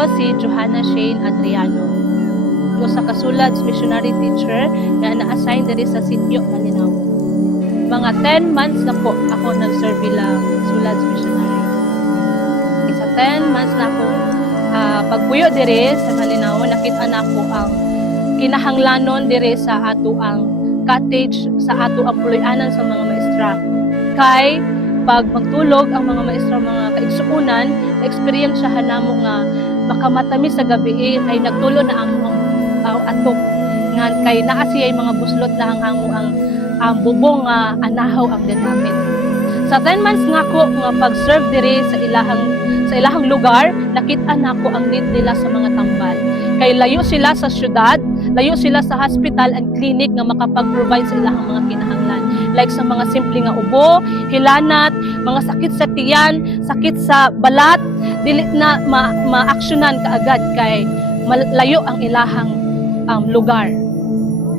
ko si Johanna Shane Adriano. Sa Kasulads missionary teacher na na-assign diri sa Sitio Malinaw. Mga 10 months na po ako nag-serve bilang Sulads missionary. Sa 10 months na ako pagpuyo diri sa Malinaw, nakita na ako ang kinahanglanon diri sa ato ang cottage, sa ato ang puloy-anan sa mga maestra. Kay pag magtulog ang mga maestra, mga kaigsuunan, na-experiensyahan namo nga makamatami sa gabi ay nagtulo na ang atok nga kay naa siya mga buslot lang ang bubong nga anahaw ang dinamit. Sa 10 months nga ko nga pag-serve diri sa ilahang lugar, nakita nako ang need nila sa mga tambal. Kay layo sila sa syudad, layo sila sa hospital and clinic nga makapag-provide sa ilahang mga kinahanglan. Like sa mga simple nga ubo, hilanat, mga sakit sa tiyan, sakit sa balat, dili na ma-aksyonan kaagad kay layo ang ilahang lugar.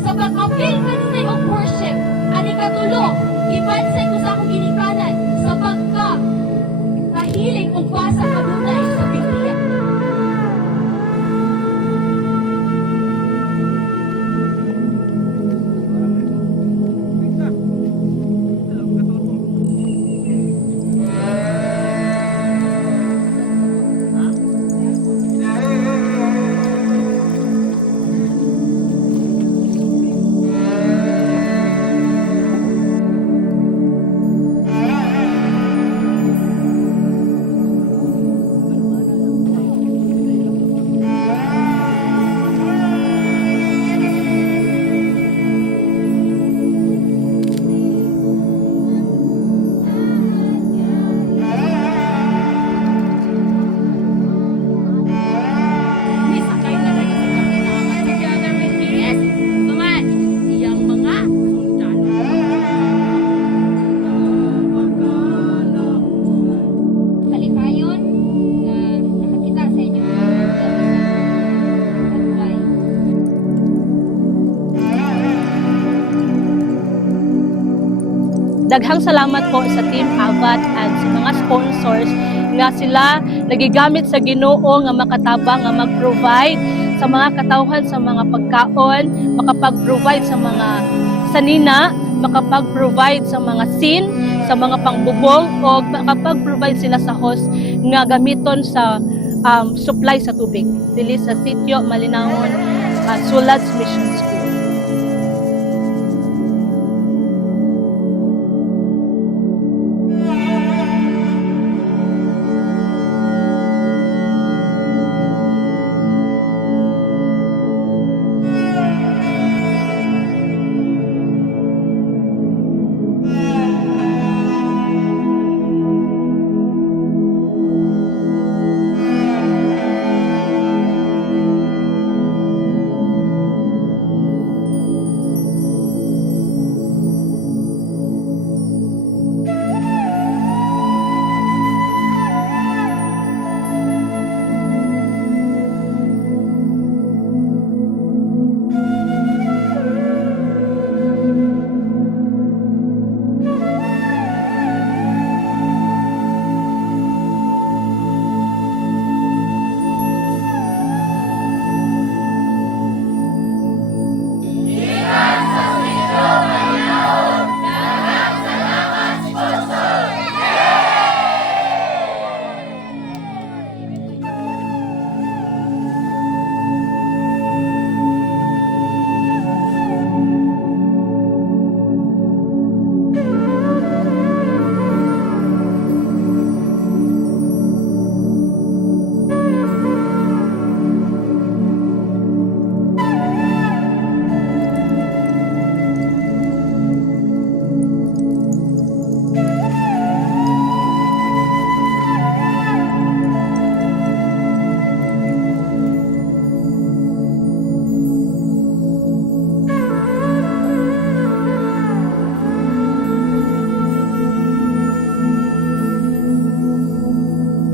Sa pag-apil kanunay og worship, ani katulong, ibansay ko sa akong ginikanan sa kahiling og basa kanunay sa Biblia. Daghang salamat po sa Team Avat at sa mga sponsors nga sila nagigamit sa Ginoo nga makatabang nga mag-provide sa mga katawhan sa mga pagkaon, makapag-provide sa mga sanina, makapag-provide sa mga sin, sa mga pangbubong o makapag-provide sila sa host nga gamiton sa supply sa tubig dili sa Sitio Malinawon Sulads Mission School.